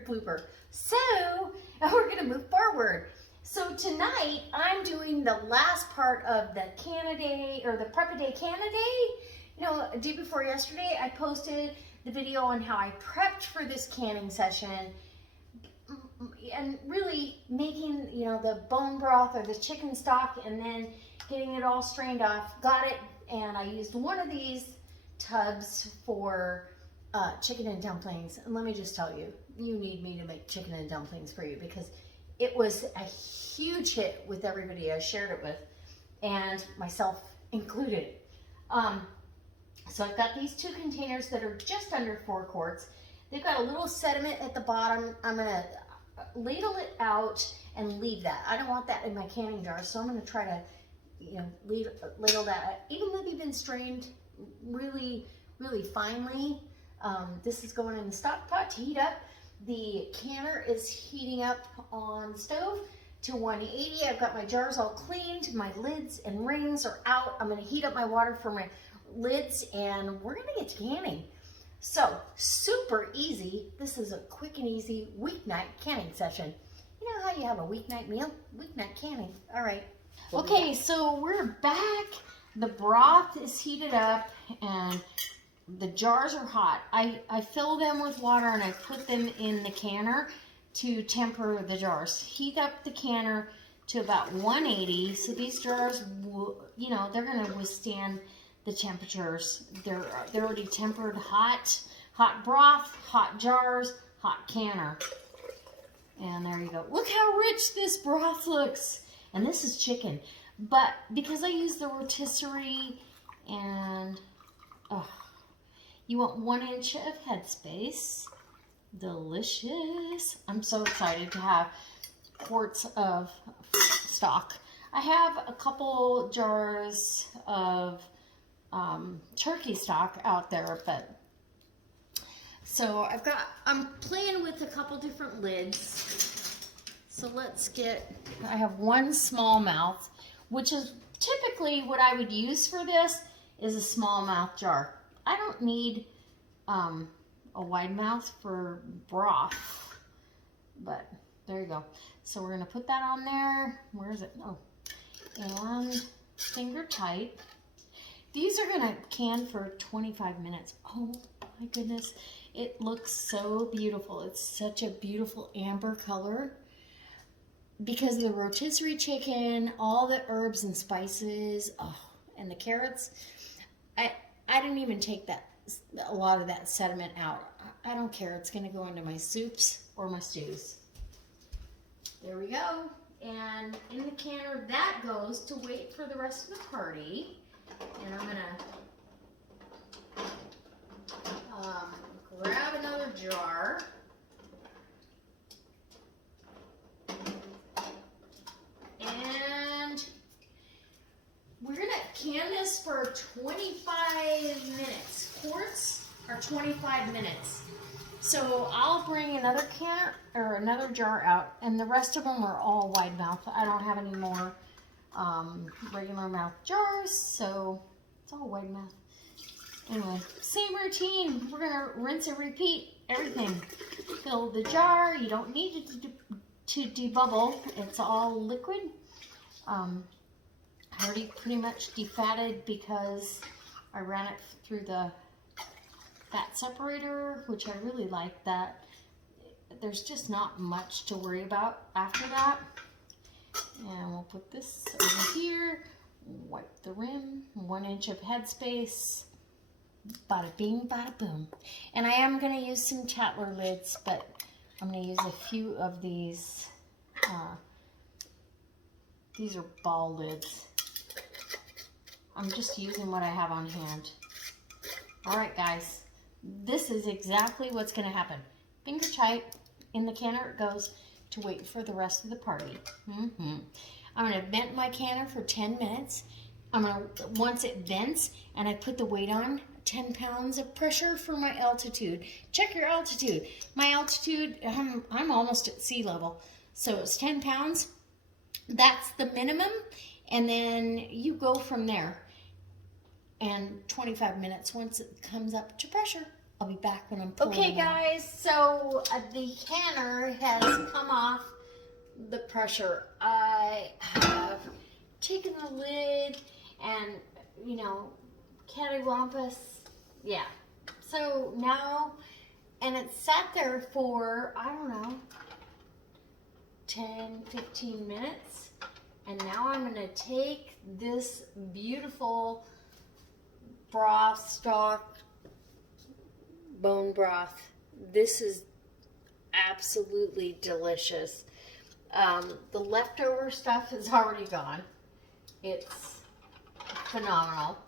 weird blooper. So we're gonna move forward. So tonight I'm doing the last part of the Canada or the Prep a Day Canada. You know, the day before yesterday I posted the video on how I prepped for this canning session and really making, you know, the bone broth or the chicken stock and then getting it all strained off. Got it, and I used one of these tubs for chicken and dumplings. And let me just tell you, you need me to make chicken and dumplings for you because it was a huge hit with everybody I shared it with, and myself included. So I've got these 2 containers that are just under 4 quarts. They've got a little sediment at the bottom. I'm gonna ladle it out and leave that. I don't want that in my canning jar, so I'm gonna try to, you know, ladle that. Even though they've been strained really, really finely, this is going in the stock pot to heat up. The canner is heating up on the stove to 180. I've got my jars all cleaned. My lids and rings are out. I'm gonna heat up my water for my lids and we're gonna get to canning. So, super easy. This is a quick and easy weeknight canning session. You know how you have a weeknight meal? Weeknight canning. All right. Okay, so we're back. The broth is heated up and the jars are hot. I fill them with water and I put them in the canner to temper the jars. Heat up the canner to about 180. So these jars, you know, they're going to withstand the temperatures. They're already tempered, hot broth, hot jars, hot canner. And there you go. Look how rich this broth looks. And this is chicken. But because I use the rotisserie and you want 1 inch of headspace. Delicious. I'm so excited to have quarts of stock. I have a couple jars of turkey stock out there, but so I'm playing with a couple different lids. So let's get, I have 1 smallmouth, which is typically what I would use for this is a smallmouth jar. I don't need a wide mouth for broth, but there you go. So we're gonna put that on there. Where is it? Oh, and finger tight. These are gonna can for 25 minutes. Oh my goodness, it looks so beautiful. It's such a beautiful amber color because of the rotisserie chicken, all the herbs and spices, and the carrots. I didn't even take a lot of that sediment out. I don't care. It's going to go into my soups or my stews. There we go. And in the canner, that goes to wait for the rest of the party. And I'm going to grab another jar. And we're going to can this for 25 minutes. Quarts are 25 minutes. So I'll bring another can or another jar out, and the rest of them are all wide mouth. I don't have any more regular mouth jars, so it's all wide mouth. Anyway, same routine. We're going to rinse and repeat everything. Fill the jar. You don't need it to debubble. It's all liquid. I already pretty much defatted because I ran it through the fat separator, which I really like that. There's just not much to worry about after that. And we'll put this over here, wipe the rim, 1 inch of headspace, bada bing, bada boom. And I am gonna use some Cutlery lids, but I'm gonna use a few of these. These are ball lids. I'm just using what I have on hand. All right, guys, this is exactly what's gonna happen. Finger tight, in the canner it goes to wait for the rest of the party. I'm gonna vent my canner for 10 minutes. Once it vents and I put the weight on, 10 pounds of pressure for my altitude. Check your altitude. My altitude, I'm almost at sea level. So it's 10 pounds. That's the minimum. And then you go from there. And 25 minutes once it comes up to pressure. I'll be back when I'm pulling Okay, guys, so the canner has come off the pressure. I have taken the lid and, you know, cattywampus, yeah. So now, and it sat there for, I don't know, 10, 15 minutes. And now I'm going to take this beautiful broth stock, bone broth. This is absolutely delicious. The leftover stuff is already gone. It's phenomenal.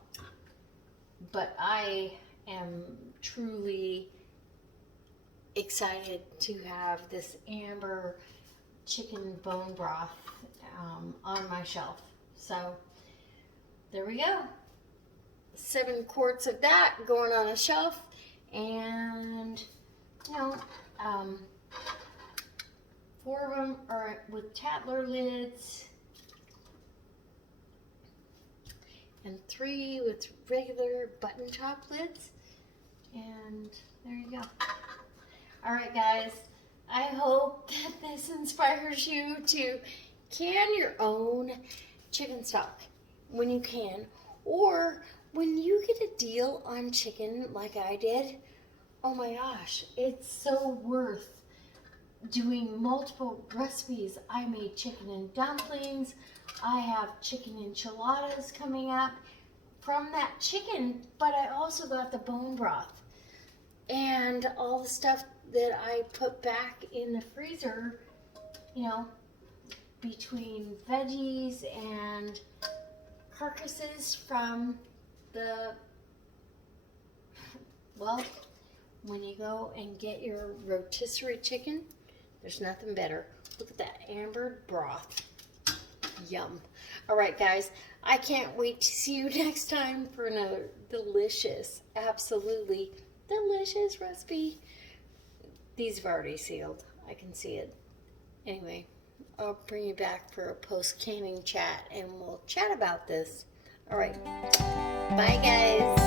But I am truly excited to have this amber chicken bone broth on my shelf. So there we go. 7 quarts of that going on a shelf, and you know, 4 of them are with Tatler lids, and 3 with regular button top lids, and there you go. All right, guys, I hope that this inspires you to can your own chicken stock when you can, or when you get a deal on chicken like I did. Oh my gosh, it's so worth doing multiple recipes. I made chicken and dumplings. I have chicken enchiladas coming up from that chicken, but I also got the bone broth and all the stuff that I put back in the freezer, you know, between veggies and carcasses from the, well, when you go and get your rotisserie chicken, there's nothing better. Look at that amber broth. Yum. All right, guys, I can't wait to see you next time for another delicious, absolutely delicious recipe. These have already sealed. I can see it. Anyway, I'll bring you back for a post-canning chat, and we'll chat about this. All right. Bye, guys.